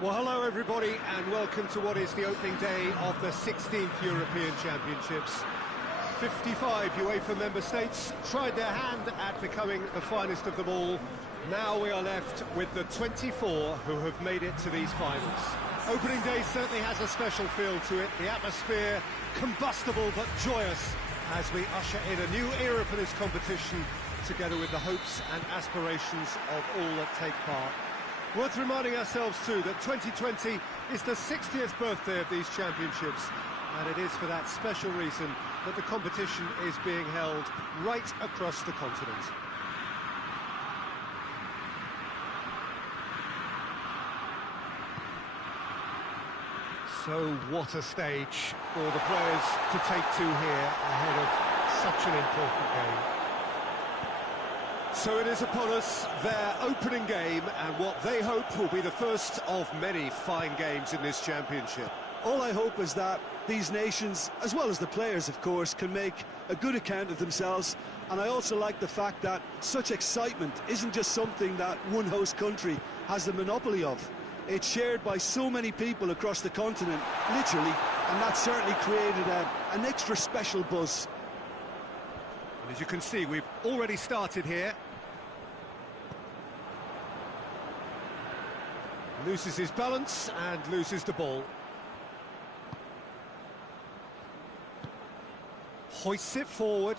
Well, hello everybody, and welcome to what is the opening day of the 16th European Championships. 55 UEFA member states tried their hand at becoming the finest of them all. Now we are left with the 24 who have made it to these finals. Opening day certainly has a special feel to it. The atmosphere, combustible but joyous, as we usher in a new era for this competition, together with the hopes and aspirations of all that take part. Worth reminding ourselves too that 2020 is the 60th birthday of these championships, and it is for that special reason that the competition is being held right across the continent. So what a stage for the players to take to here ahead of such an important game. So it is upon us, their opening game, and what they hope will be the first of many fine games in this championship. All I hope is that these nations, as well as the players of course, can make a good account of themselves, and I also like the fact that such excitement isn't just something that one host country has the monopoly of. It's shared by so many people across the continent, literally, and that certainly created an extra special buzz. And as you can see, we've already started here. Loses his balance and loses the ball. Hoists it forward.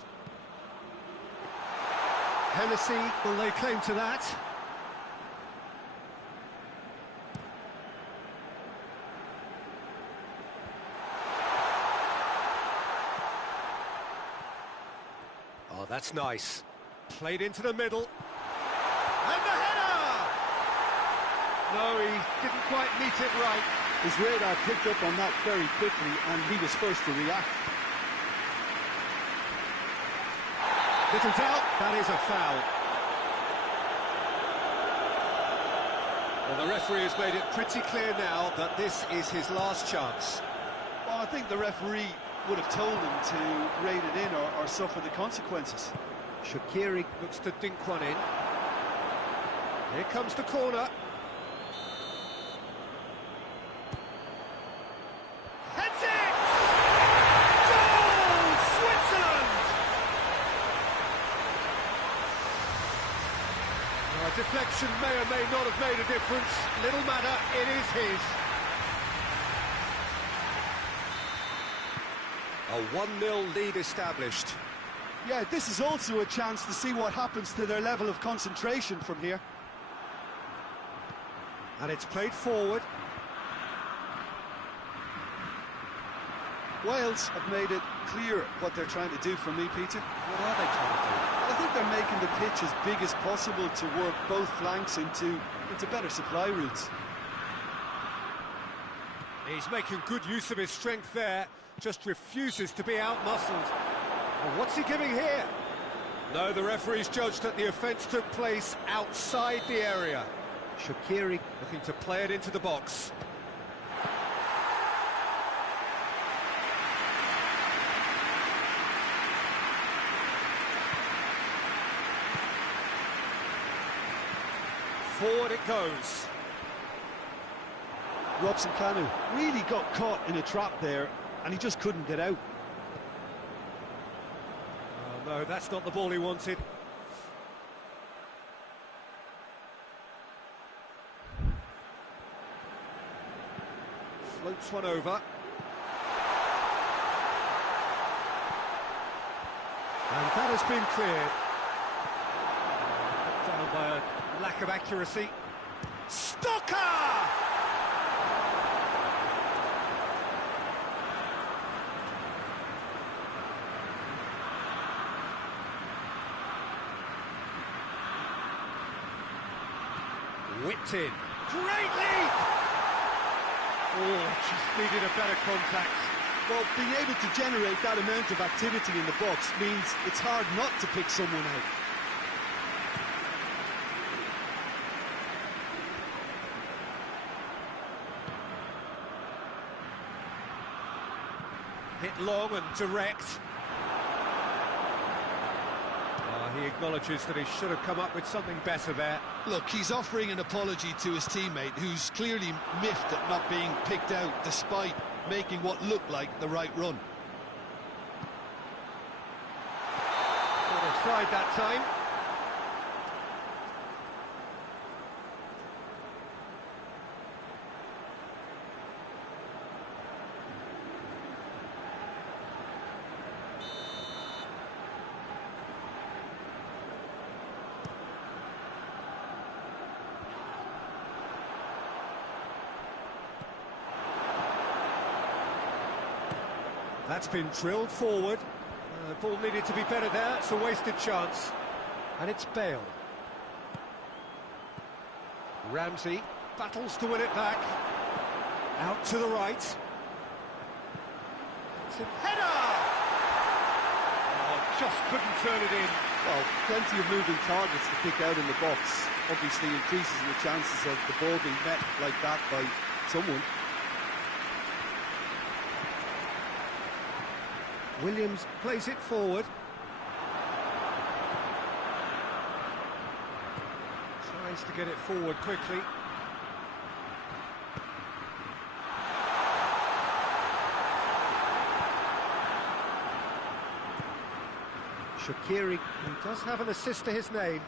Hennessy will lay claim to that. Oh, that's nice. Played into the middle. And the header! No, he didn't quite meet it right. His radar picked up on that very quickly, and he was first to react. Little doubt, that is a foul. Well, the referee has made it pretty clear now that this is his last chance. Well, I think the referee would have told him to rate it in or suffer the consequences. Shaqiri looks to dink one in. Here comes the corner. Heads it! Goal! Switzerland! Now, a deflection may or may not have made a difference. Little matter, it is his. A 1-0 lead established. Yeah, this is also a chance to see what happens to their level of concentration from here. And it's played forward. Wales have made it clear what they're trying to do for me, Peter. What are they trying to do? I think they're making the pitch as big as possible to work both flanks into better supply routes. He's making good use of his strength there, just refuses to be out-muscled. Well, what's he giving here? No, the referee's judged that the offence took place outside the area. Shaqiri looking to play it into the box. Forward it goes. Robson Kanu really got caught in a trap there, and he just couldn't get out. Oh no, that's not the ball he wanted. Floats one over. And that has been cleared. Down by a lack of accuracy. Stocker! Whipped in. Great leap! Oh, just needed a better contact. Well, being able to generate that amount of activity in the box means it's hard not to pick someone out. Hit long and direct. He acknowledges that he should have come up with something better there. Look, he's offering an apology to his teammate, who's clearly miffed at not being picked out despite making what looked like the right run. Offside that time. That's been drilled forward. The ball needed to be better there. It's a wasted chance. And it's Bale. Ramsey battles to win it back. Out to the right. It's a header! Oh, just couldn't turn it in. Well, plenty of moving targets to pick out in the box. Obviously increases the chances of the ball being met like that by someone. Williams plays it forward. Tries to get it forward quickly. Shaqiri, he does have an assist to his name.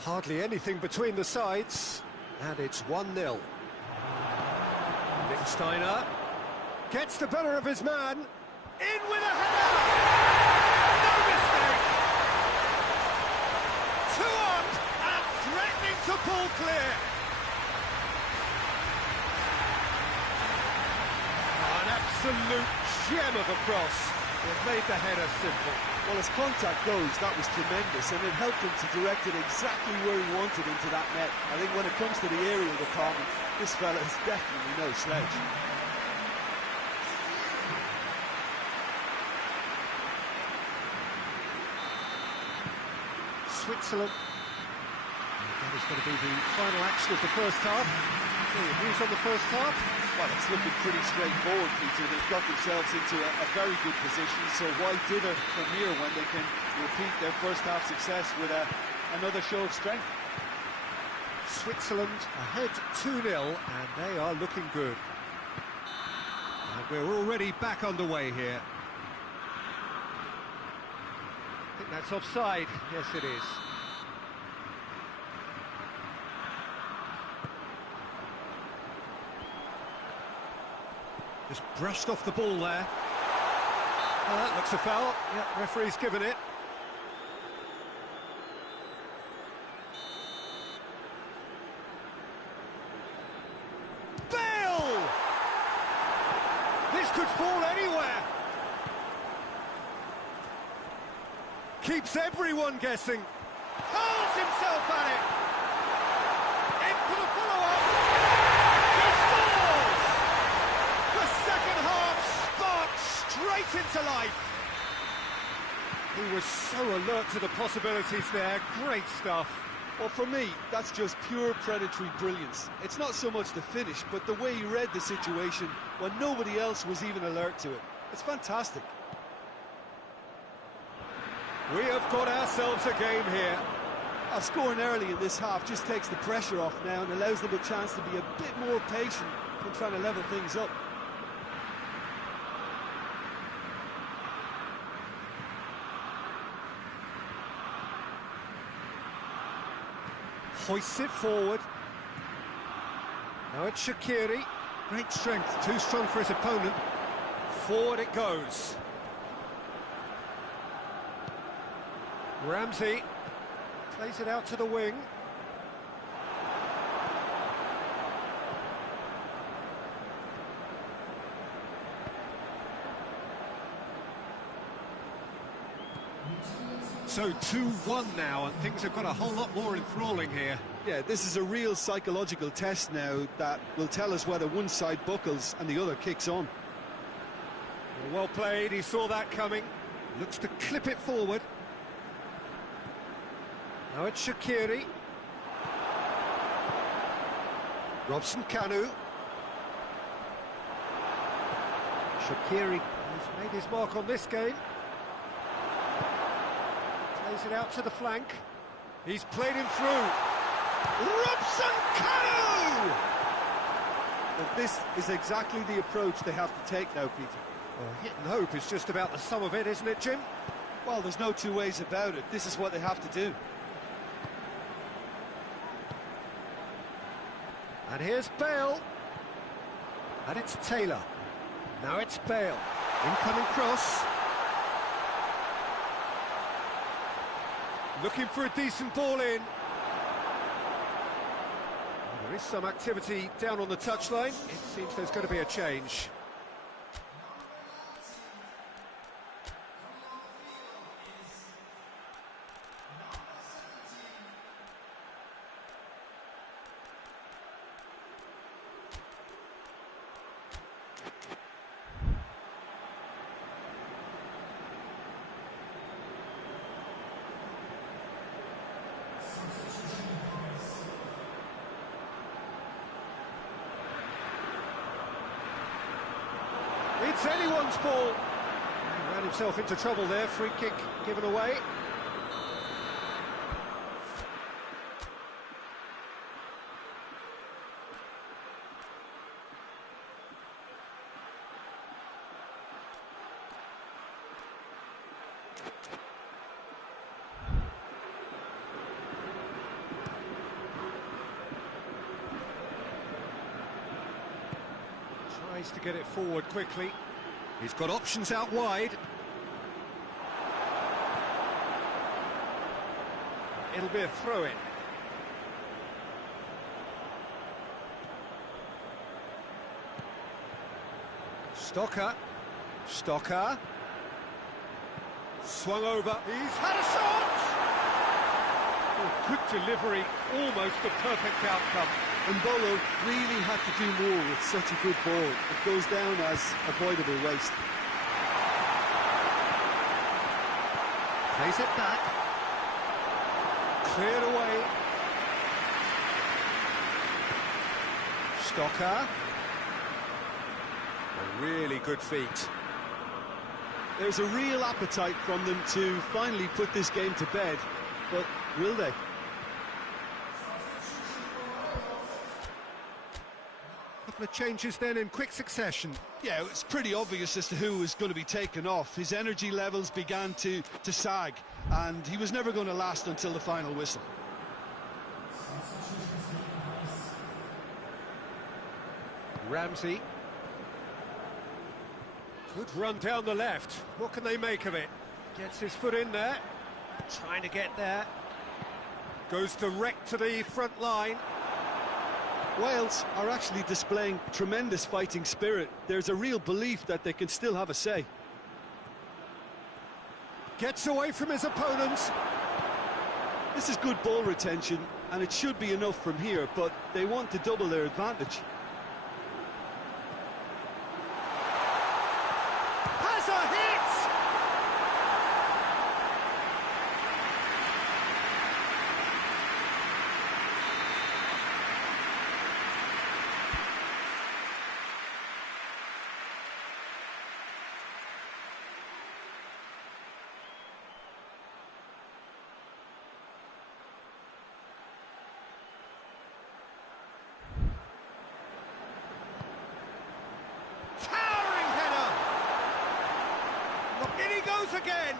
Hardly anything between the sides. And it's 1-0. Lichtsteiner gets the better of his man. In with a header! No mistake! 2 on and threatening to pull clear. An absolute gem of a cross. It made the header simple. Well, as contact goes, that was tremendous, and it helped him to direct it exactly where he wanted into that net. I think when it comes to the aerial department, this fella is definitely no slouch. Switzerland. That is going to be the final action of the first half. Any views on the first half? Well, it's looking pretty straightforward, Peter. They've got themselves into a very good position, so why dither from here when they can repeat their first half success with another show of strength? Switzerland ahead 2-0, and they are looking good. And we're already back underway here. I think that's offside. Yes, it is. Just brushed off the ball there. Oh, that looks a foul. Yeah, referee's given it. Bale! This could fall anywhere. Keeps everyone guessing. Hurls himself at it. In for the follow-up. He scores! The second half sparked straight into life. He was so alert to the possibilities there. Great stuff. Well, for me, that's just pure predatory brilliance. It's not so much the finish, but the way he read the situation when nobody else was even alert to it. It's fantastic. We have got ourselves a game here. Scoring early in this half just takes the pressure off now and allows them a chance to be a bit more patient in trying to level things up. Hoists it forward. Now it's Shaqiri. Great strength, too strong for his opponent. Forward it goes. Ramsey plays it out to the wing. So 2-1 now, and things have got a whole lot more enthralling here. Yeah, this is a real psychological test now that will tell us whether one side buckles and the other kicks on. Well played, he saw that coming. Looks to clip it forward. Now it's Shaqiri. Robson Kanu. Shaqiri has made his mark on this game. Plays it out to the flank. He's played him through. Robson Kanu! But this is exactly the approach they have to take now, Peter. Well, hit and hope is just about the sum of it, isn't it, Jim? Well, there's no two ways about it. This is what they have to do. And here's Bale. And it's Taylor. Now it's Bale. Incoming cross. Looking for a decent ball in. There is some activity down on the touchline. It seems there's going to be a change. It's anyone's ball. He ran himself into trouble there. Free kick given away. Tries to get it forward quickly. He's got options out wide. It'll be a throw-in. Stocker. Swung over. He's had a shot! Oh, good delivery. Almost a perfect outcome. And Bolo really had to do more with such a good ball. It goes down as avoidable waste. Plays it back. Cleared away. Stocker. A really good feat. There's a real appetite from them to finally put this game to bed, but will they? Couple of changes then in quick succession. Yeah, it's pretty obvious as to who was going to be taken off. His energy levels began to sag, and he was never going to last until the final whistle. Ramsey. Good run down the left. What can they make of it? Gets his foot in there. Trying to get there. Goes direct to the front line. Wales are actually displaying tremendous fighting spirit. There's a real belief that they can still have a say. Gets away from his opponents. This is good ball retention, and it should be enough from here, but they want to double their advantage. Has a hit! In he goes again!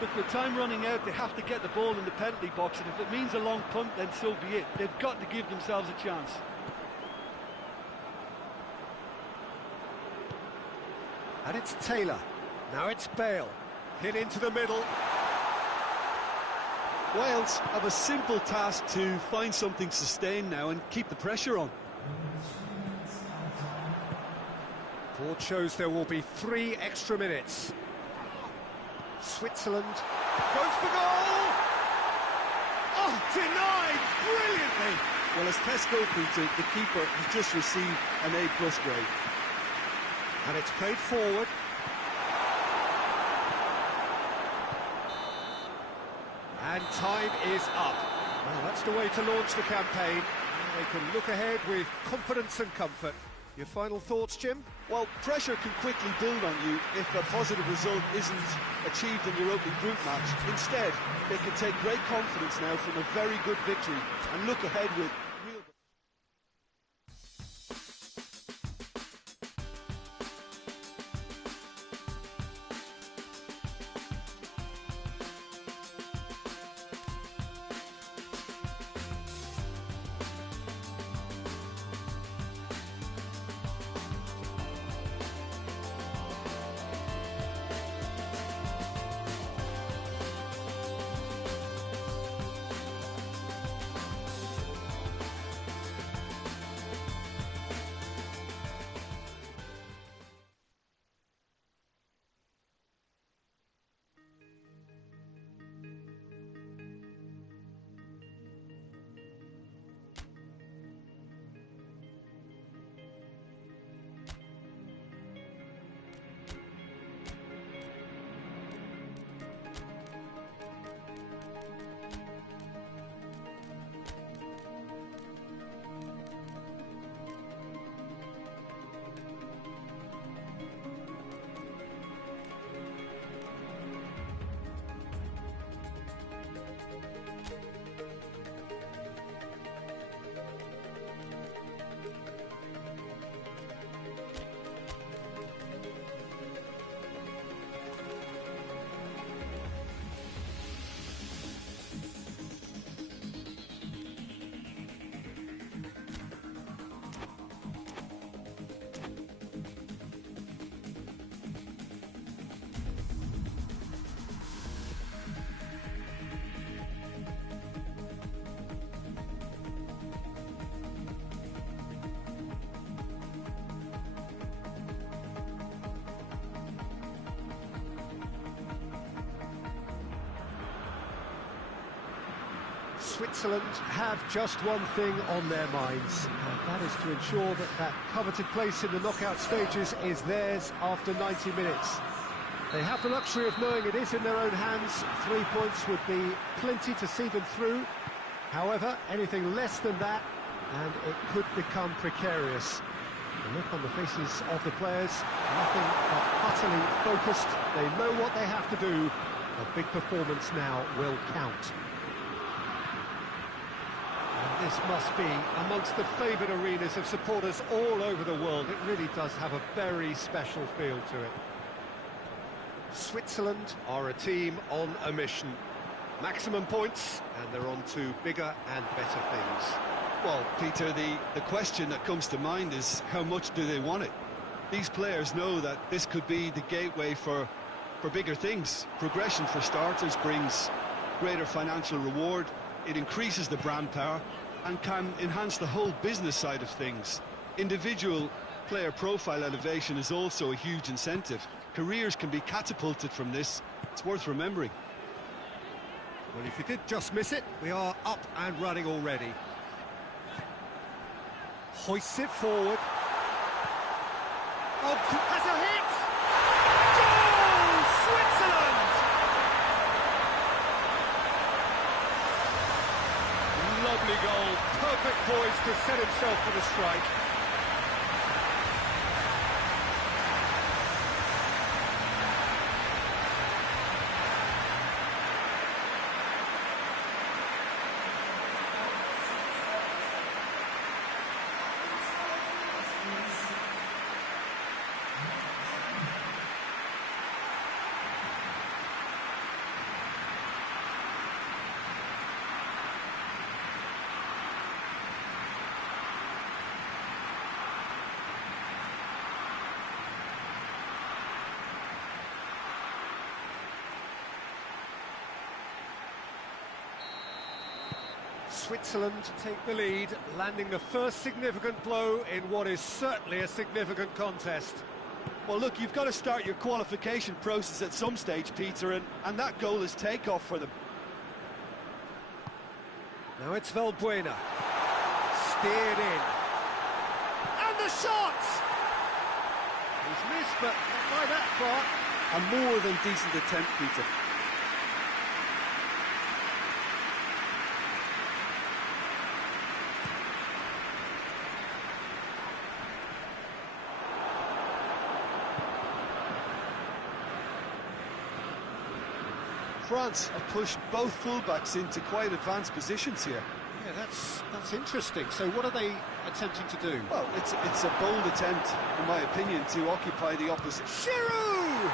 Look, with time running out, they have to get the ball in the penalty box, and if it means a long punt, then so be it. They've got to give themselves a chance. And it's Taylor. Now it's Bale. Hit into the middle. Wales have a simple task to find something sustained now and keep the pressure on. Board shows there will be 3 extra minutes. Switzerland goes for goal! Oh, denied brilliantly! Well, as test goalkeeper, the keeper has just received an A+ grade. And it's played forward. And time is up. Well, that's the way to launch the campaign. They can look ahead with confidence and comfort. Your final thoughts, Jim? Well, pressure can quickly build on you if a positive result isn't achieved in your opening group match. Instead, they can take great confidence now from a very good victory and look ahead with real... Switzerland have just one thing on their minds, and that is to ensure that that coveted place in the knockout stages is theirs after 90 minutes. They have the luxury of knowing it is in their own hands. 3 points would be plenty to see them through. However, anything less than that, and it could become precarious. The look on the faces of the players, nothing but utterly focused. They know what they have to do. A big performance now will count. And this must be amongst the favoured arenas of supporters all over the world. It really does have a very special feel to it. Switzerland are a team on a mission. Maximum points, and they're on to bigger and better things. Well, Peter, the question that comes to mind is how much do they want it? These players know that this could be the gateway for bigger things. Progression, for starters, brings greater financial reward. It increases the brand power and can enhance the whole business side of things. Individual player profile elevation is also a huge incentive. Careers can be catapulted from this. It's worth remembering. Well, if you did just miss it, we are up and running already. Hoists it forward. Oh, has a hit! Goal! Switzerland! Lovely goal. Perfect poise to set himself for the strike. Switzerland take the lead, landing the first significant blow in what is certainly a significant contest. Well, look, you've got to start your qualification process at some stage, Peter, and that goal is takeoff for them. Now it's Valbuena. Steered in. And the shot! He's missed, but not by that far. A more than decent attempt, Peter. France have pushed both fullbacks into quite advanced positions here. Yeah, that's interesting. So what are they attempting to do? Well, it's a bold attempt, in my opinion, to occupy the opposite. Giroud!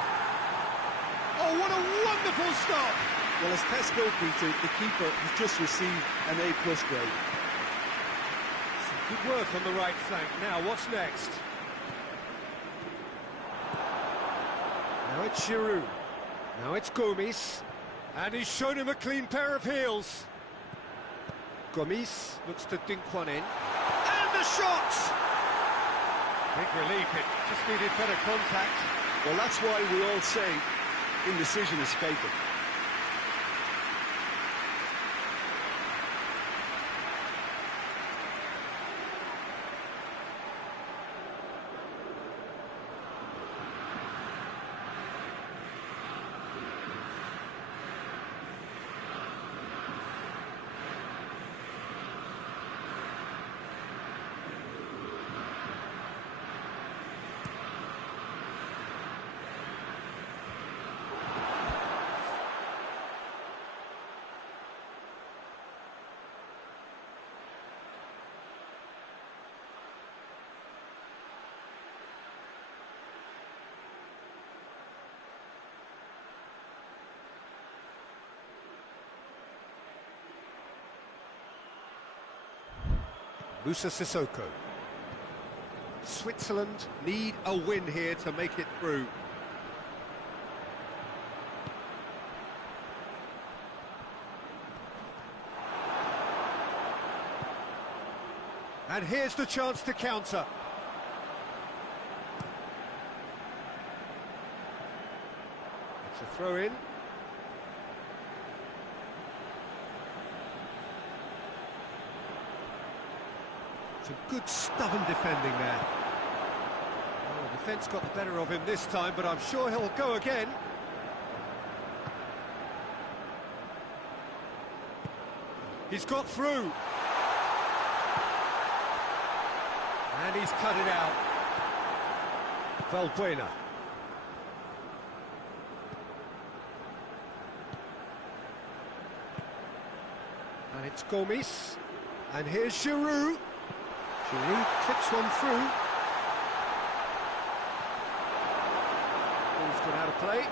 Oh, what a wonderful stop! Well, as Pes2021, the keeper has just received an A+ grade. Some good work on the right flank. Now, what's next? Now it's Giroud. Now it's Gomis. And he's shown him a clean pair of heels. Gomis looks to dink one in. And the shot! Big relief, it just needed better contact. Well, that's why we all say indecision is fatal. Moussa Sissoko. Switzerland need a win here to make it through. And here's the chance to counter. It's a throw-in. Some good stubborn defending there. Oh, the defence got the better of him this time, but I'm sure he'll go again. He's got through. And he's cut it out. Valbuena. And it's Gomis. And here's Giroud. Giroud clips one through. Ball's gone out of play.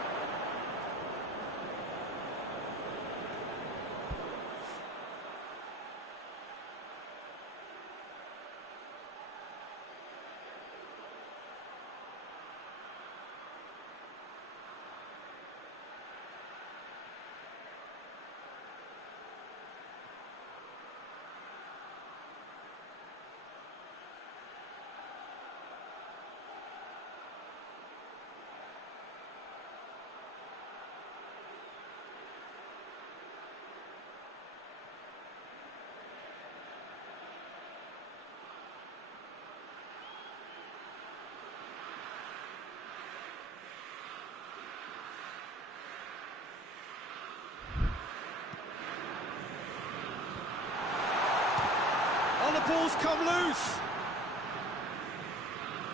Oh, the ball's come loose.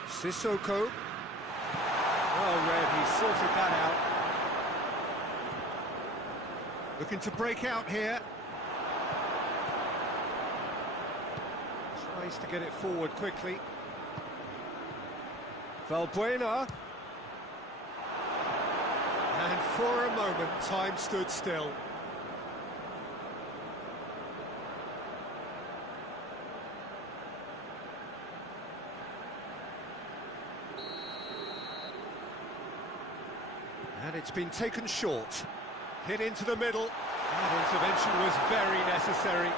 Sissoko. Well read, he sorted that out. Looking to break out here. Tries to get it forward quickly. Valbuena. And for a moment, time stood still. And it's been taken short. Hit into the middle. That intervention was very necessary.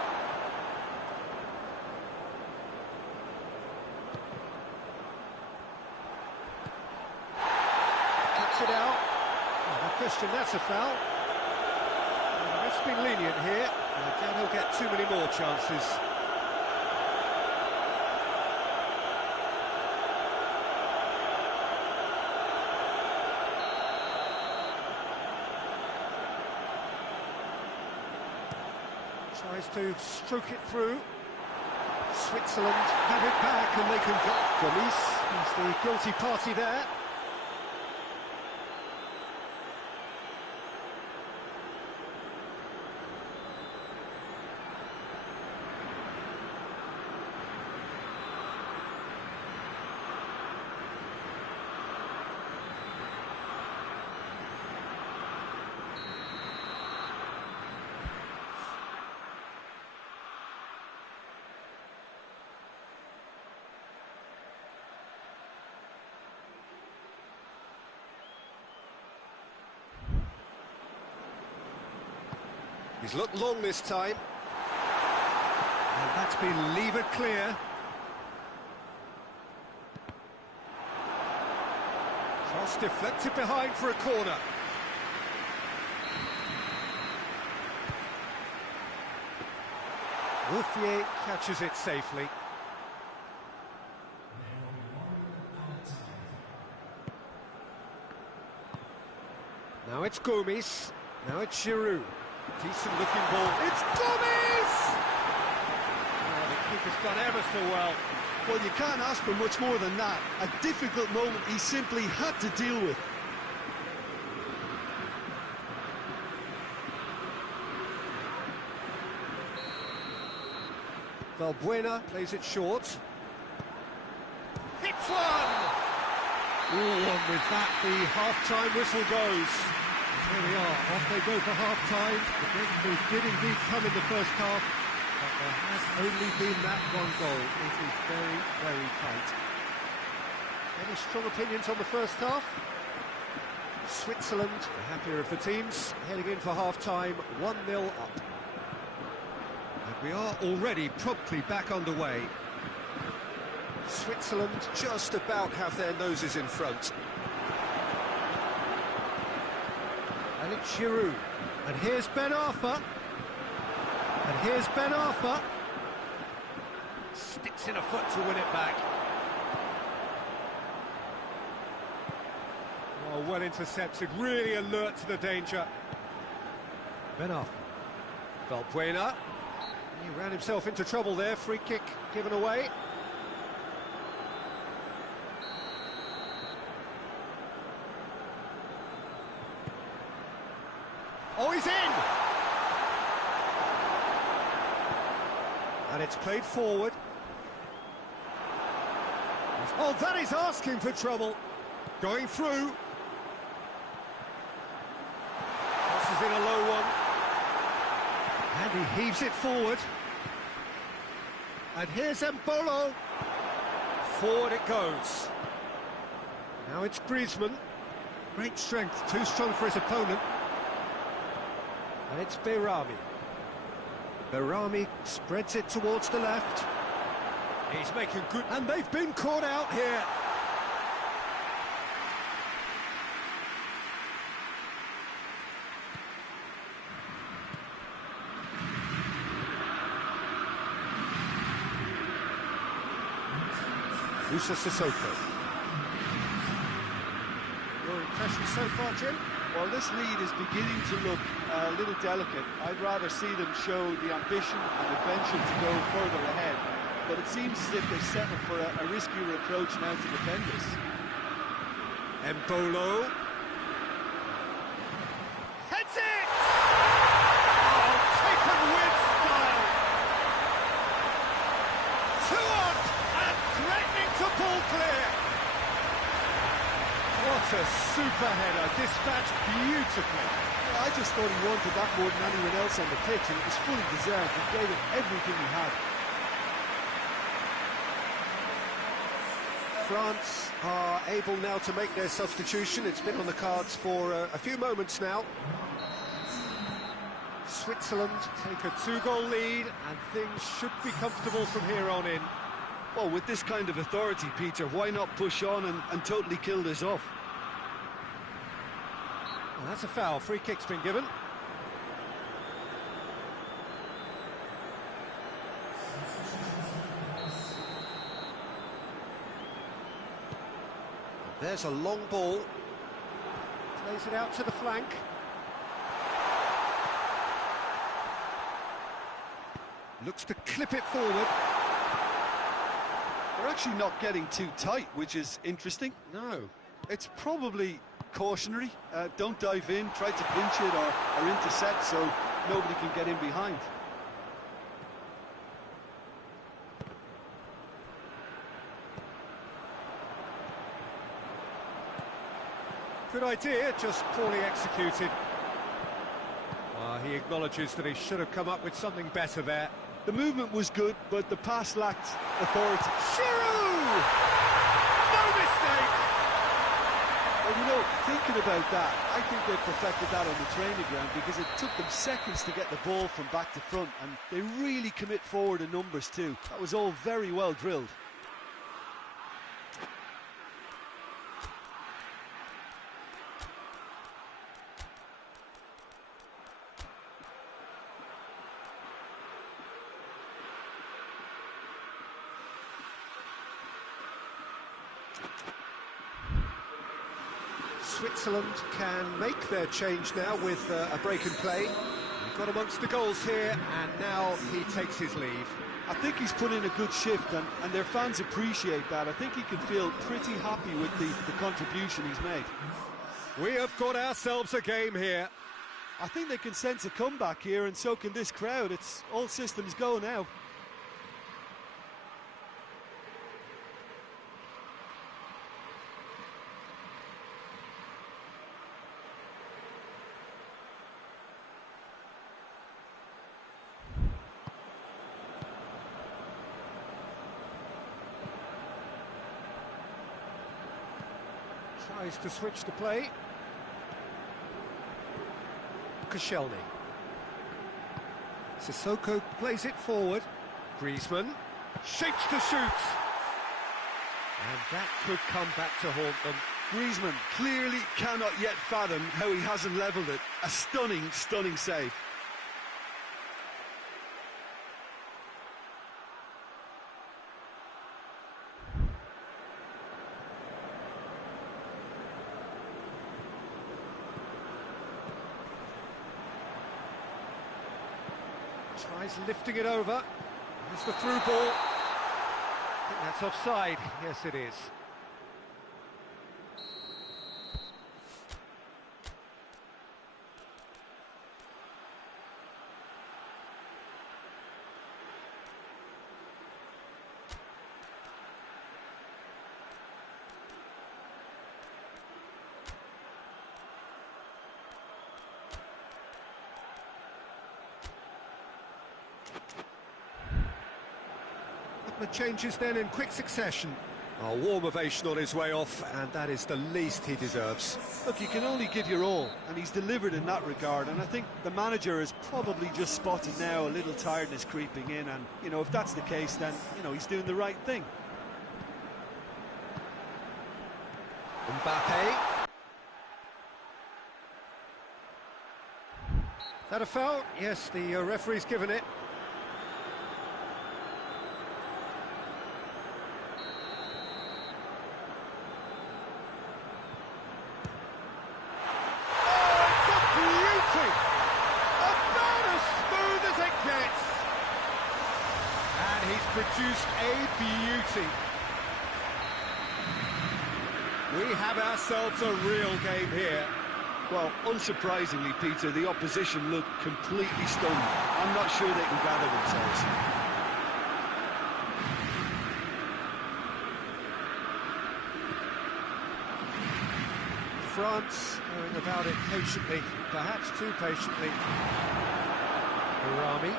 Cuts it out. Oh, no question, that's a foul. The ref's been lenient here. I doubt he'll get too many more chances. Tries to stroke it through. Switzerland have it back and they can go. Gomis is the guilty party there. He's looked long this time. And that's been levered clear. Cross deflected behind for a corner. Bouffier catches it safely. Now it's Gomes. Now it's Giroud. Decent looking ball. It's Gomes! Oh, the keeper's done ever so well. Well, you can't ask for much more than that. A difficult moment he simply had to deal with. Valbuena plays it short. Hits one! Ooh, and with that, the half-time whistle goes. And here we are, off they go for half-time. The breakthrough did indeed come in the first half, but there has only been that one goal. It is very, very tight. Any strong opinions on the first half? Switzerland, the happier of the teams, heading in for half-time, 1-0 up. And we are already promptly back underway. Switzerland just about have their noses in front. And it's Giroud. And here's Ben Arfa. And here's Ben Arfa. Sticks in a foot to win it back. Oh, well intercepted, really alert to the danger. Ben Arfa. Valbuena. He ran himself into trouble there, free kick given away. Oh, he's in! And it's played forward. Oh, that is asking for trouble. Going through. Crosses in a low one. And he heaves it forward. And here's Mbolo. Forward it goes. Now it's Griezmann. Great strength, too strong for his opponent. And it's Behrami. Behrami spreads it towards the left. He's making good... And they've been caught out here. Moussa Sissoko. Your impression so far, Jim? Well, this lead is beginning to look a little delicate. I'd rather see them show the ambition and adventure to go further ahead. But it seems as if they settle for a riskier approach now to defend this. Mbolo. Heads it! Oh, taken with style. 2 on and threatening to pull clear. What a super header, dispatched beautifully. I just thought he wanted that more than anyone else on the pitch, and it was fully deserved. He gave it everything he had. France are able now to make their substitution. It's been on the cards for a few moments now. Switzerland take a 2-goal lead, and things should be comfortable from here on in. Well, with this kind of authority, Peter, why not push on and totally kill this off? Well, that's a foul. Free kick's been given. There's a long ball. Plays it out to the flank. Looks to clip it forward. They're actually not getting too tight, which is interesting. No. It's probably cautionary. Don't dive in, try to pinch it or intercept so nobody can get in behind. Good idea, just poorly executed. He acknowledges that he should have come up with something better there. The movement was good, but the pass lacked authority. Giroud! No mistake! Well, And you know, thinking about that, I think they perfected that on the training ground, because it took them seconds to get the ball from back to front, and they really commit forward in numbers too. That was all very well drilled. Switzerland can make their change now with a break in play. We've got amongst the goals here, and now he takes his leave. I think he's put in a good shift, and their fans appreciate that. I think he can feel pretty happy with the contribution he's made. We have got ourselves a game here. I think they can sense a comeback here, and so can this crowd. It's all systems go now. Tries to switch the play. Koscielny. Sissoko plays it forward. Griezmann shapes to shoot. And that could come back to haunt them. Griezmann clearly cannot yet fathom how he hasn't levelled it. A stunning, stunning save. Tries lifting it over. There's the through ball. I think that's offside. Yes, it is. The changes then in quick succession. A warm ovation on his way off, and that is the least he deserves. Look, you can only give your all, and he's delivered in that regard, and I think the manager has probably just spotted now a little tiredness creeping in, and, you know, if that's the case, then, you know, he's doing the right thing. Mbappe. Is that a foul? Yes, the referee's given it. Produced a beauty. We have ourselves a real game here. Well, unsurprisingly, Peter, the opposition look completely stunned. I'm not sure they can gather themselves. France going about it patiently, perhaps too patiently. Rami.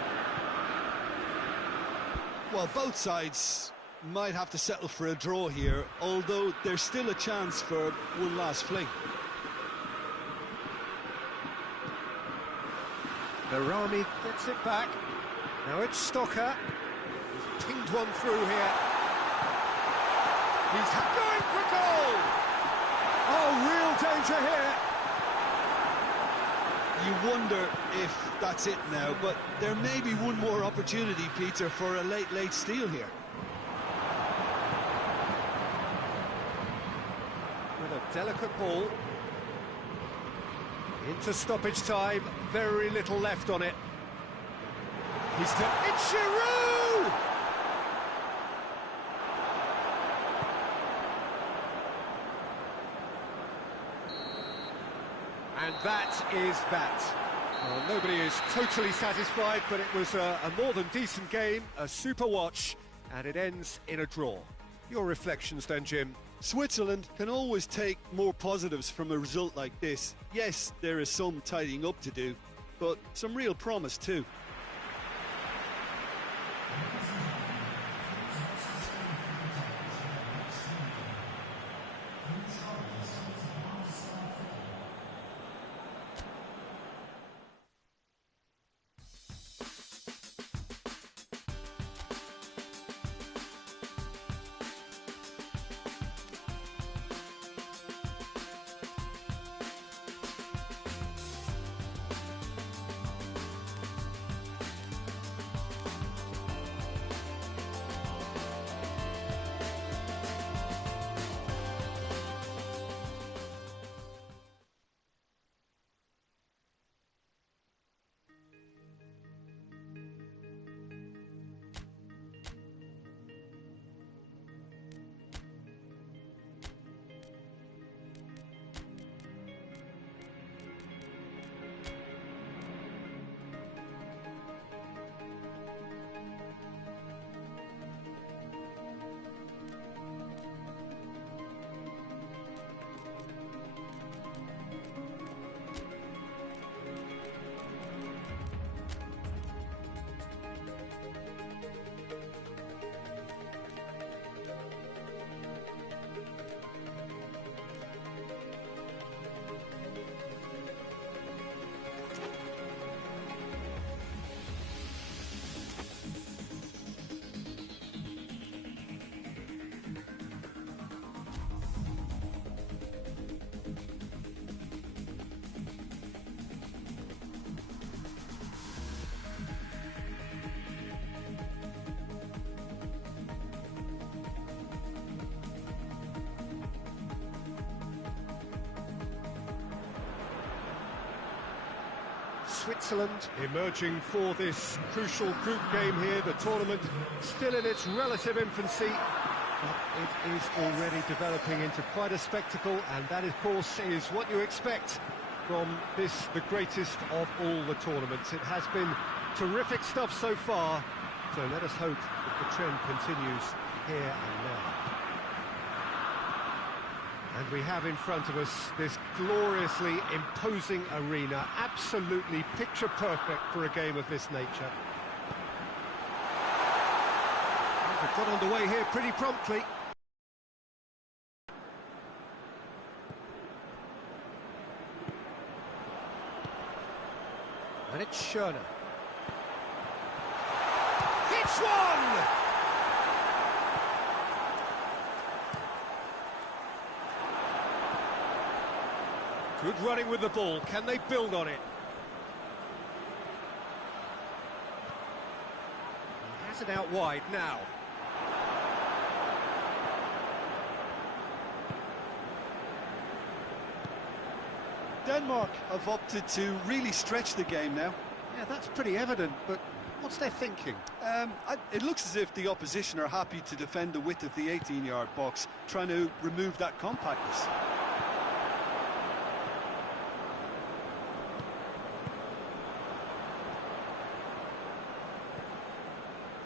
Well, both sides might have to settle for a draw here, although there's still a chance for one last fling. Rami gets it back. Now it's Stocker. He's pinged one through here. He's going for goal! Oh, real danger here. You wonder if that's it now, but there may be one more opportunity, Peter, for a late steal here. With a delicate ball. Into stoppage time, very little left on it. It's Giroud! And that is that. Well, nobody is totally satisfied, but it was a more than decent game, a super watch, and it ends in a draw. Your reflections then, Jim? Switzerland can always take more positives from a result like this. Yes, there is some tidying up to do, but some real promise too. Switzerland emerging for this crucial group game here. The tournament still in its relative infancy, but it is already developing into quite a spectacle, and that, of course, is what you expect from this, the greatest of all the tournaments. It has been terrific stuff so far, so let us hope that the trend continues here and now. And we have in front of us this gloriously imposing arena, absolutely picture perfect for a game of this nature. They've got underway here pretty promptly. And it's Schöne. It's one! Good running with the ball. Can they build on it? He has it out wide now. Denmark have opted to really stretch the game now. Yeah, that's pretty evident, but what's their thinking? It looks as if the opposition are happy to defend the width of the 18-yard box, trying to remove that compactness.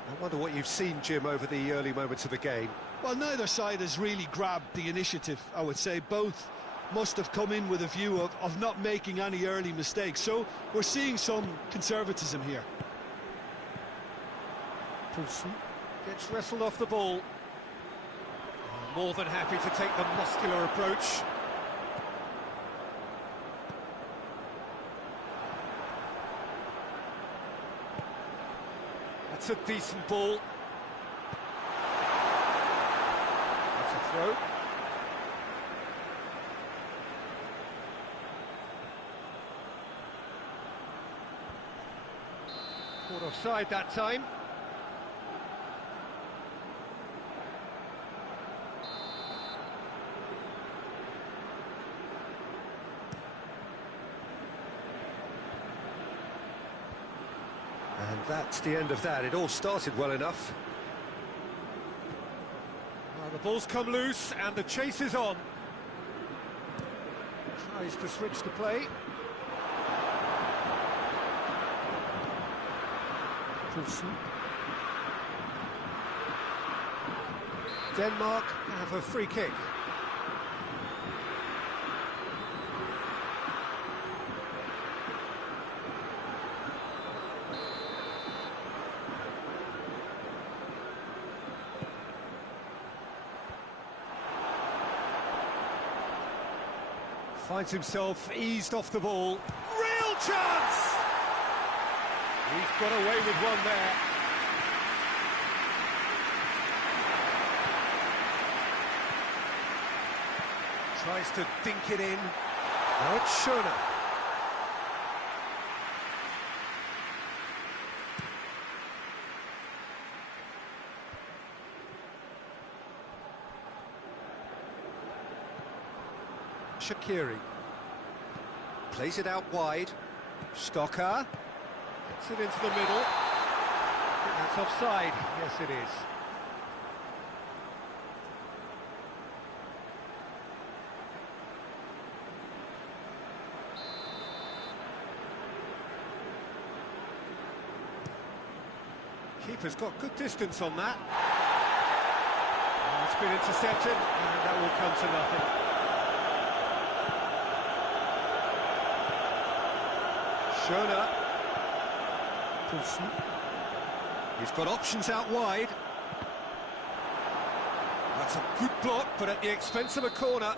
I wonder what you've seen, Jim, over the early moments of the game. Well, neither side has really grabbed the initiative, I would say. Both must have come in with a view of not making any early mistakes, so we're seeing some conservatism here. Poulsen gets wrestled off the ball. More than happy to take the muscular approach. That's a decent ball. That's a throw. Caught offside that time. And that's the end of that. It all started well enough. Well, the ball's come loose and the chase is on. Tries to switch the play. Poulsen. Denmark have a free kick. Finds himself eased off the ball. Real chance! He's got away with one there. Tries to dink it in. Now it's Schöne. Shaqiri plays it out wide. Stocker gets it into the middle. I think that's offside. Yes, it is. Keeper's got good distance on that. Oh, it's been intercepted, and that will come to nothing. Schöne. Poulsen. He's got options out wide. That's a good block, but at the expense of a corner.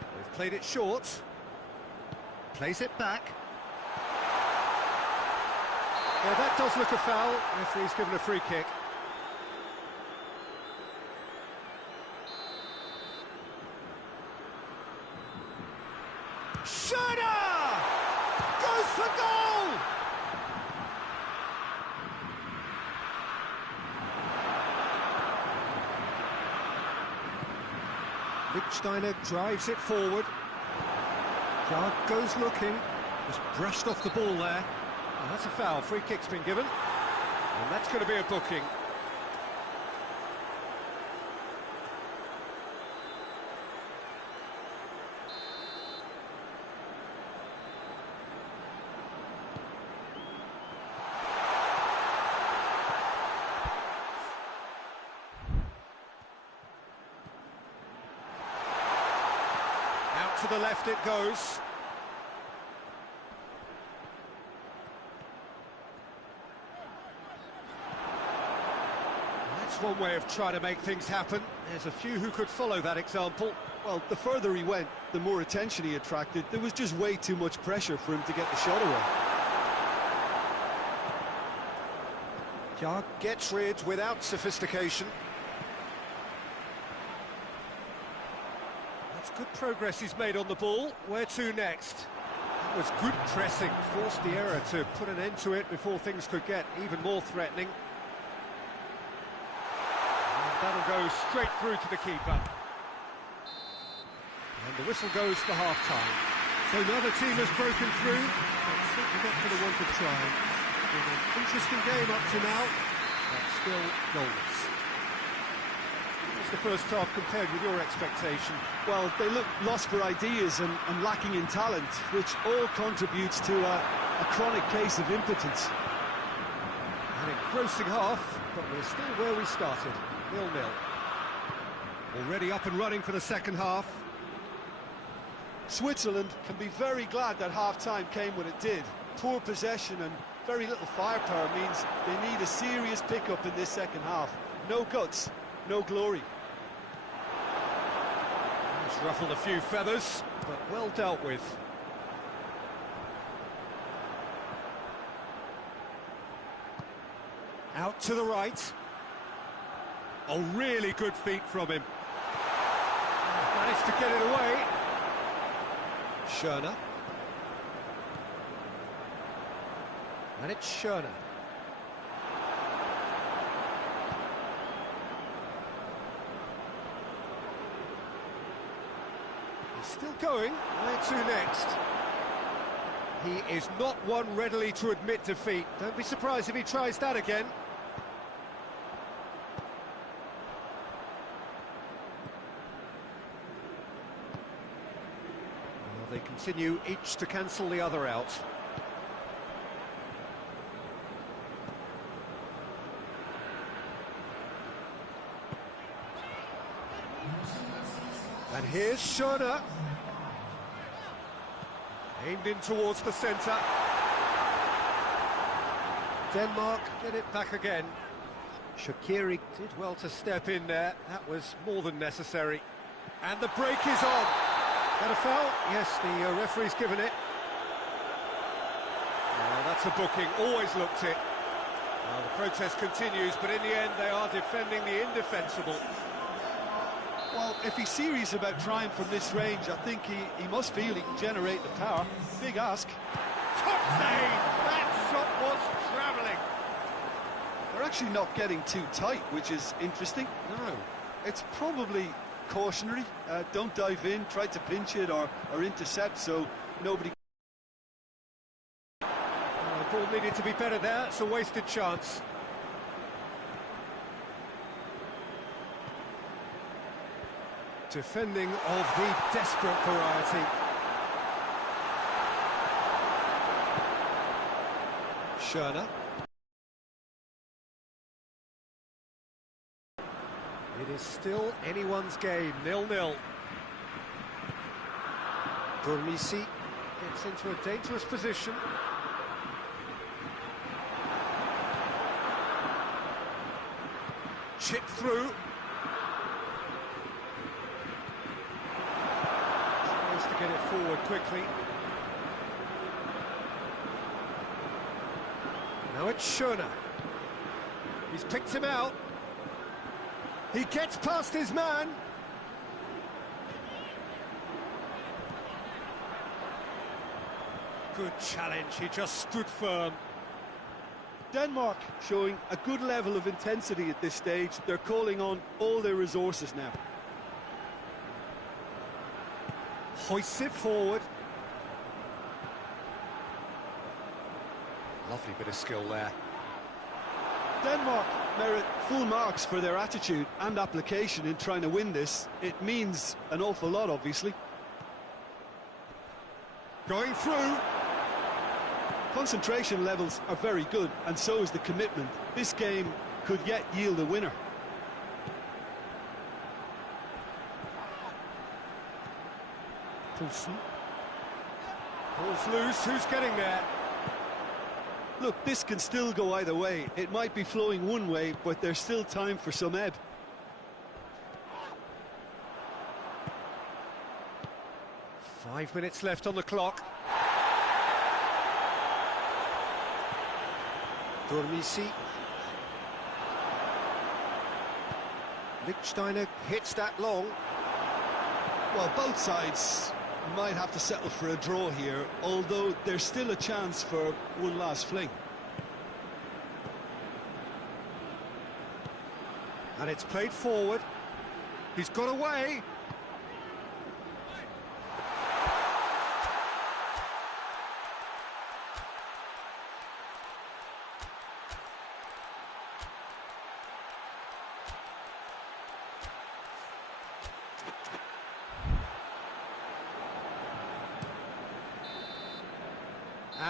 They've played it short. Plays it back. Yeah, that does look a foul. Referee's given a free kick. Schöne! Goes for goal! Lichtsteiner drives it forward. Clark goes looking. Just brushed off the ball there. Well, that's a foul. Free kick's been given. And that's going to be a booking. Out to the left it goes. That's one way of trying to make things happen. There's a few who could follow that example. Well, the further he went, the more attention he attracted. There was just way too much pressure for him to get the shot away. Ja gets rid without sophistication. That's good progress he's made on the ball. Where to next? That was good pressing, forced the error to put an end to it before things could get even more threatening. And that'll go straight through to the keeper. And the whistle goes for half-time. So another team has broken through, but certainly not going to want to try. Been an interesting game up to now, but still goalless. What's the first half compared with your expectation? Well, they look lost for ideas and lacking in talent, which all contributes to a chronic case of impotence. An engrossing half, but we're still where we started, 0-0. Already up and running for the second half. Switzerland can be very glad that half-time came when it did. Poor possession and very little firepower means they need a serious pickup in this second half. No guts, no glory. It's ruffled a few feathers, but well dealt with. Out to the right. Oh, really good feet from him. Managed to get it away. Schöner. And it's Schöner. He's still going. Where to next? He is not one readily to admit defeat. Don't be surprised if he tries that again. Well, they continue each to cancel the other out. And here's Schöner. Aimed in towards the centre. Denmark get it back again. Shaqiri did well to step in there. That was more than necessary. And the break is on. That a foul? Yes, the referee's given it. Well, that's a booking. Always looked it. Well, the protest continues, but in the end they are defending the indefensible. Well, if he's serious about trying from this range, I think he must feel he can generate the power. Big ask. Top save! That shot was travelling. They're actually not getting too tight, which is interesting. No. It's probably cautionary. Don't dive in, try to pinch it or intercept so nobody... The ball needed to be better there. It's a wasted chance. Defending of the desperate variety. Schöner. It is still anyone's game, 0-0. Burmisi gets into a dangerous position. Chip through. Tries to get it forward quickly. Now it's Schöner. He's picked him out. He gets past his man. Good challenge, he just stood firm. Denmark showing a good level of intensity at this stage. They're calling on all their resources now. Hoists it forward. Lovely bit of skill there. Denmark merit full marks for their attitude and application in trying to win this. It means an awful lot, obviously. Going through. Concentration levels are very good, and so is the commitment. This game could yet yield a winner. Poulsen. Ball's loose, who's getting there? Look, this can still go either way. It might be flowing one way, but there's still time for some ebb. Five minutes left on the clock. Dormisi. Lichtsteiner hits that long. Well, both sides might have to settle for a draw here, although there's still a chance for one last fling. And it's played forward. He's got away.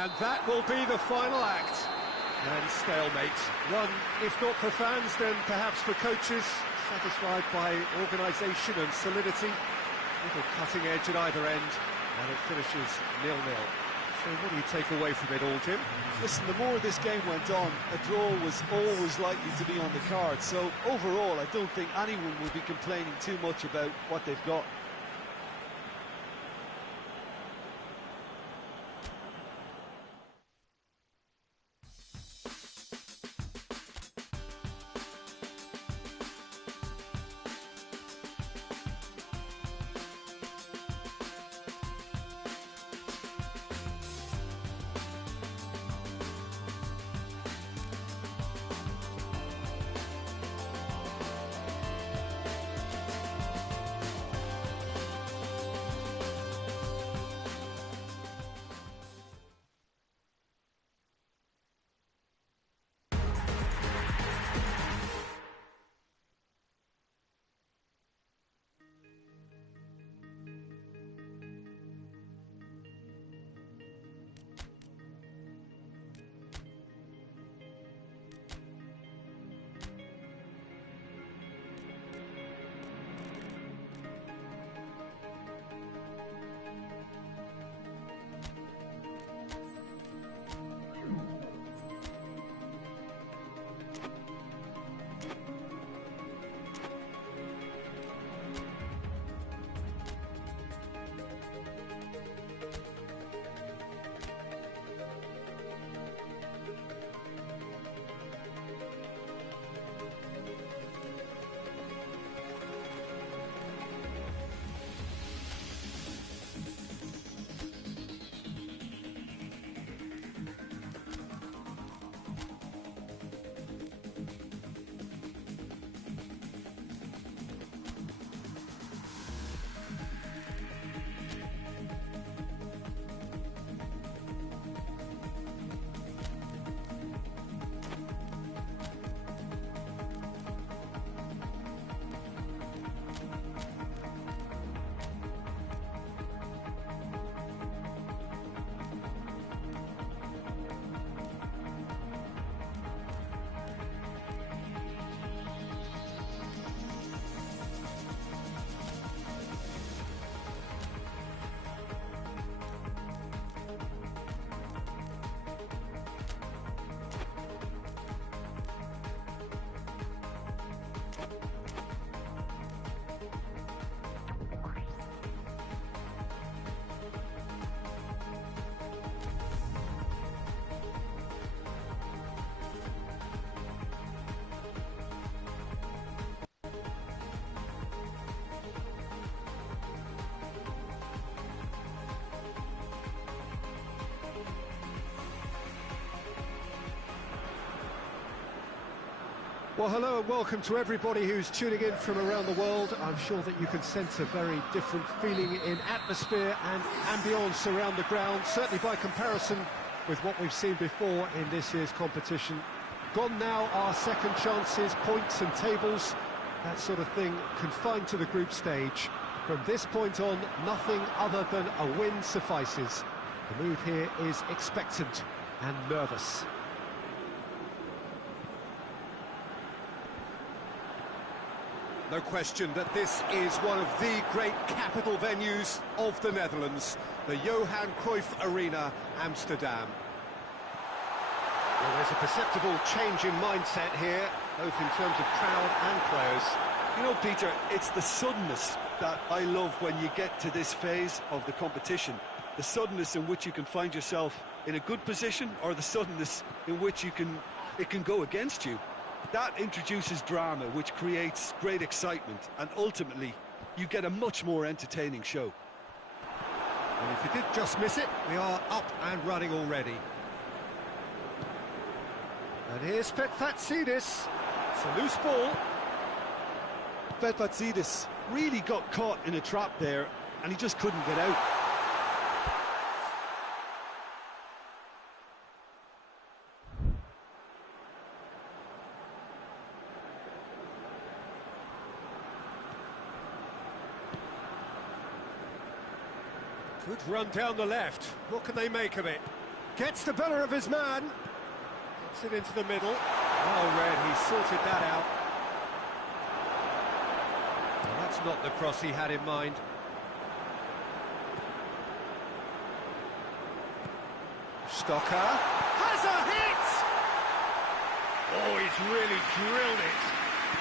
And that will be the final act. And stalemate. One, if not for fans, then perhaps for coaches, satisfied by organisation and solidity. Little cutting edge at either end, and it finishes 0-0. So what do you take away from it all, Jim? Listen, the more this game went on, a draw was always likely to be on the card. So overall, I don't think anyone will be complaining too much about what they've got. Well, hello and welcome to everybody who's tuning in from around the world. I'm sure that you can sense a very different feeling in atmosphere and ambience around the ground. Certainly by comparison with what we've seen before in this year's competition. Gone now are second chances, points and tables, that sort of thing confined to the group stage. From this point on, nothing other than a win suffices. The mood here is expectant and nervous. No question that this is one of the great capital venues of the Netherlands, the Johan Cruyff Arena, Amsterdam. Well, there's a perceptible change in mindset here, both in terms of crowd and players. You know, Peter, it's the suddenness that I love when you get to this phase of the competition. The suddenness in which you can find yourself in a good position, or the suddenness in which it can go against you. That introduces drama, which creates great excitement, and ultimately you get a much more entertaining show. And if you did just miss it, we are up and running already. And here's Pes2021. It's a loose ball. Pes2021 really got caught in a trap there, and he just couldn't get out. Good run down the left. What can they make of it? Gets the better of his man. Gets it into the middle. Oh, Red, he sorted that out. Well, that's not the cross he had in mind. Stocker has a hit! Oh, he's really drilled it.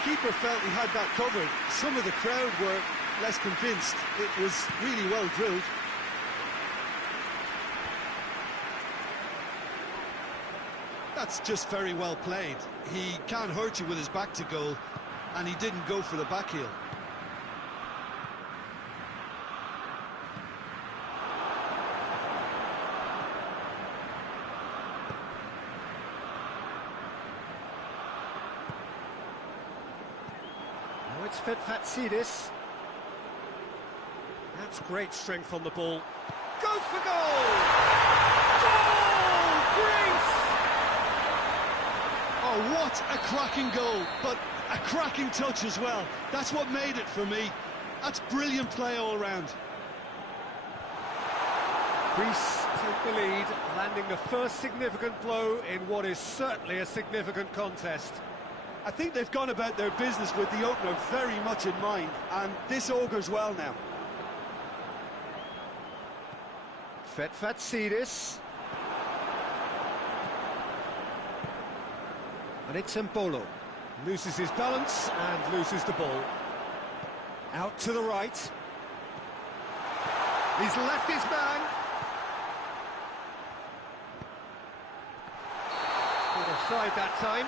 Keeper felt he had that covered. Some of the crowd were less convinced. It was really well drilled. That's just very well played. He can't hurt you with his back to goal, and he didn't go for the back heel. Now it's Pes2021. That's great strength on the ball. Goes for goal! Goal! Greece! Oh, what a cracking goal, but a cracking touch as well. That's what made it for me. That's brilliant play all round. Greece take the lead, landing the first significant blow in what is certainly a significant contest. I think they've gone about their business with the opener very much in mind, and this augurs well now. Pes2021. And it's Mbolo. Loses his balance and loses the ball. Out to the right. He's left his man. Put offside that time.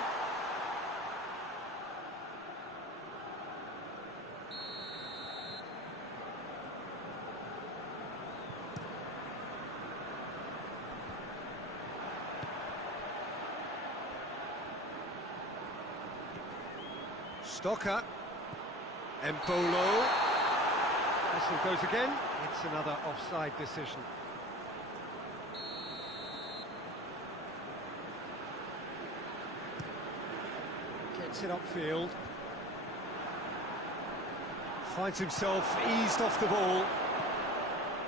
Stocker, Mbolo, whistle goes again, it's another offside decision. Gets it upfield, finds himself eased off the ball,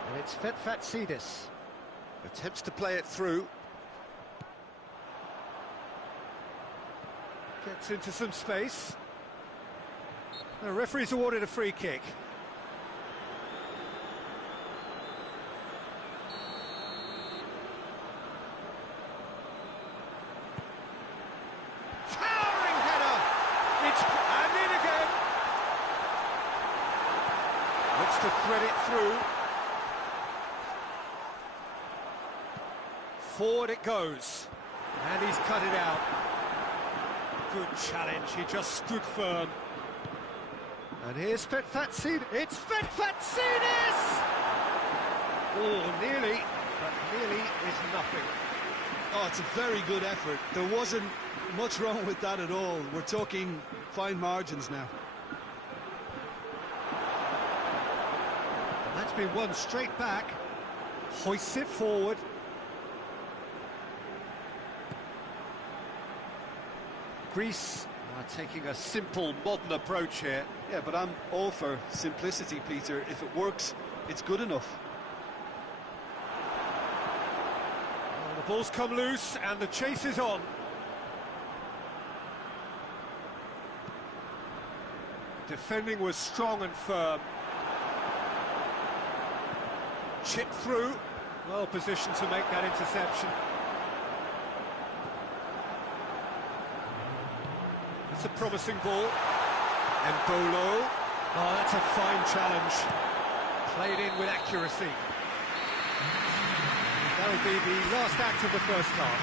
and it's Pes2021. Attempts to play it through. Gets into some space. The referee's awarded a free kick. Towering header! It's and in again! Looks to thread it through. Forward it goes. And he's cut it out. Good challenge, he just stood firm. And here's Pes2021. It's Pes2021! Oh, nearly, but nearly is nothing. Oh, it's a very good effort. There wasn't much wrong with that at all. We're talking fine margins now. And that's been won straight back. Hoists it forward. Greece are taking a simple, modern approach here. Yeah, but I'm all for simplicity, Peter. If it works, it's good enough. Well, the ball's come loose and the chase is on. Defending was strong and firm. Chip through. Well positioned to make that interception. It's a promising ball. Embolo. Oh, that's a fine challenge. Played in with accuracy. That'll be the last act of the first half.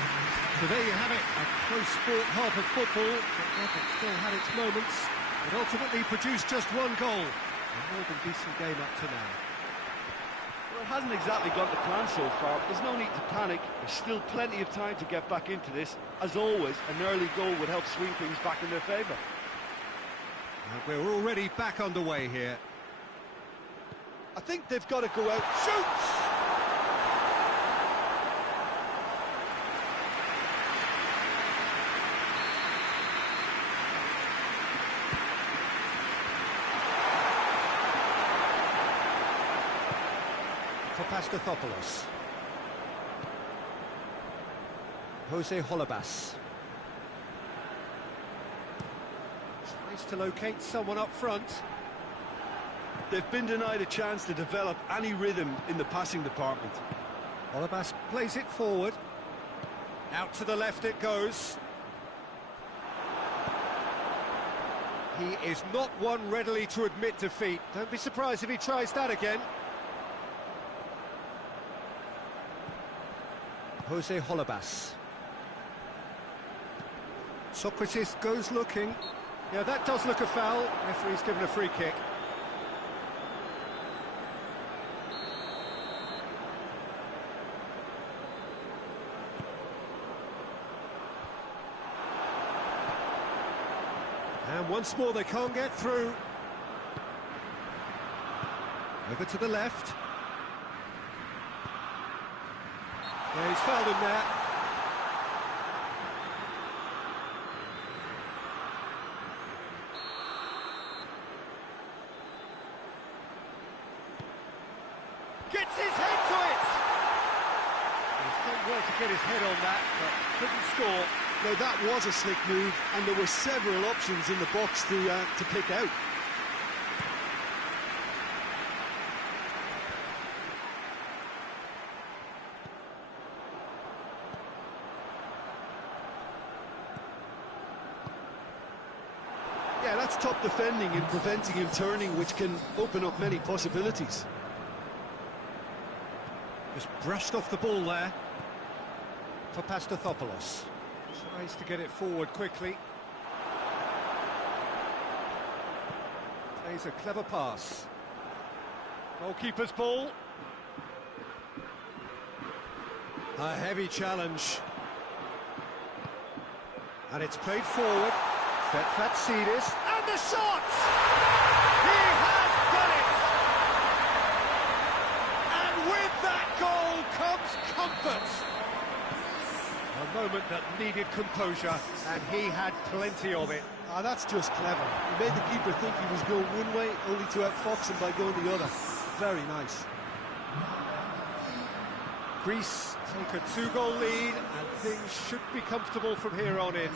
So there you have it, a close-fought half of football, but it still had its moments. It ultimately produced just one goal. A more than decent game up to now. Well, it hasn't exactly gone to plan so far. There's no need to panic. There's still plenty of time to get back into this. As always, an early goal would help swing things back in their favour. And we're already back underway here. I think they've got to go out. Shoots! For Pastathopoulos. Jose Holebas. Tries to locate someone up front. They've been denied a chance to develop any rhythm in the passing department. Holebas plays it forward. Out to the left it goes. He is not one readily to admit defeat. Don't be surprised if he tries that again. Jose Holebas. Socrates goes looking. Yeah, that does look a foul. Referee's given a free kick. And once more they can't get through. Over to the left. Yeah, he's fouled him there. Gets his head to it! He's done well to get his head on that, but couldn't score. No, that was a slick move, and there were several options in the box to pick out. Yeah, that's top defending and preventing him turning, which can open up many possibilities. Just brushed off the ball there for Pastathopoulos. Tries to get it forward quickly. Plays a clever pass. Goalkeeper's ball. A heavy challenge. And it's played forward. Fetfatsidis, and the shot! He has done it! And with that goal comes comfort. A moment that needed composure, and he had plenty of it. Ah, that's just clever. He made the keeper think he was going one way, only to outfox him by going the other. Very nice. Greece take a 2-goal lead, and things should be comfortable from here on in.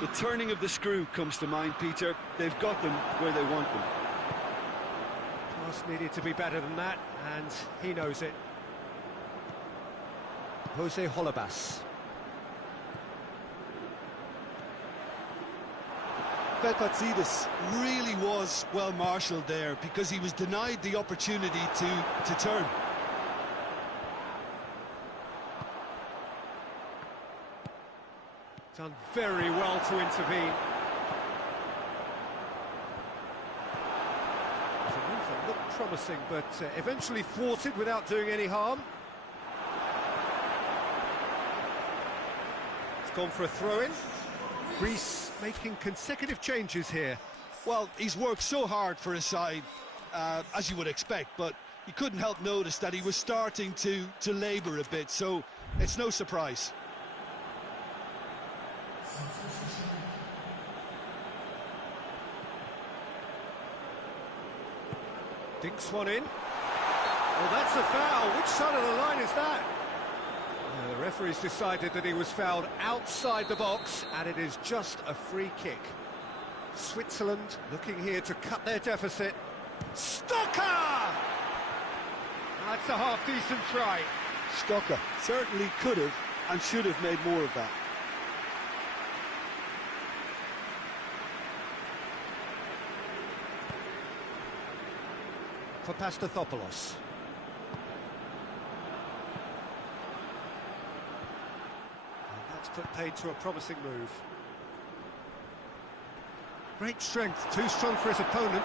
The turning of the screw comes to mind, Peter. They've got them where they want them. Pass needed to be better than that, and he knows it. Jose Holebas. Fetfatsidis really was well marshalled there because he was denied the opportunity to turn. Done very well to intervene. The move looked promising, but eventually thwarted without doing any harm. It's gone for a throw-in. Greece making consecutive changes here. Well, he's worked so hard for his side, as you would expect, but you couldn't help notice that he was starting to labour a bit, so it's no surprise. Dinks one in. Oh, that's a foul. Which side of the line is that? The referee's decided that he was fouled outside the box, and it is just a free kick. Switzerland looking here to cut their deficit. Stocker! That's a half-decent try. Stocker certainly could have and should have made more of that. For Pastathopoulos. And that's put paid to a promising move. Great strength, too strong for his opponent.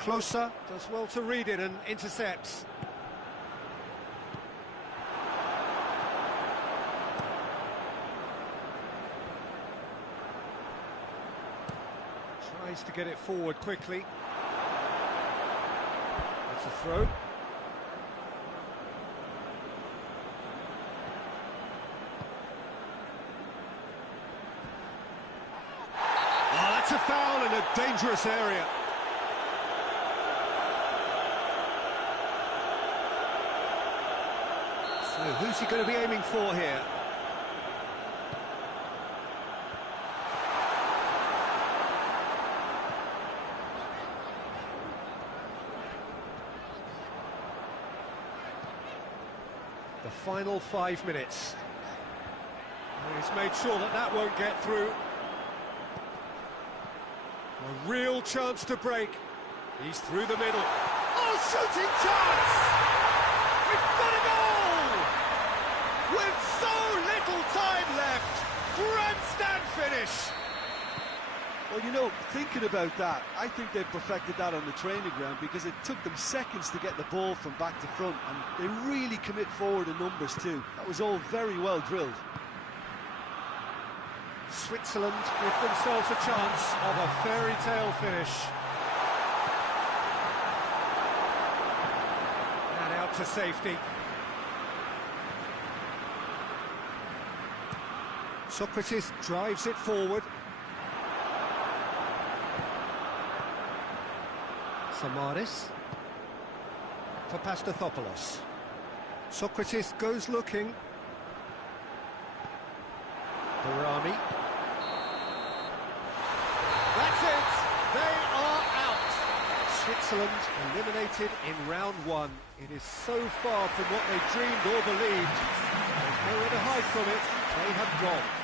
Closer, does well to read it and intercepts. Tries to get it forward quickly. That's a throw. Oh, that's a foul in a dangerous area. So who's he going to be aiming for here? The final 5 minutes. He's made sure that that won't get through. A real chance to break. He's through the middle. Oh, shooting chance! We've got a goal! With so little time left. Grandstand finish. Well, you know, thinking about that, I think they've perfected that on the training ground because it took them seconds to get the ball from back to front, and they really commit forward in numbers too. That was all very well drilled. Switzerland give themselves a chance of a fairy tale finish. And out to safety. Socrates drives it forward. Samaris for Pastathopoulos. Socrates goes looking. Barami. That's it! They are out! Switzerland eliminated in round one. It is so far from what they dreamed or believed. There's nowhere to hide from it. They have gone.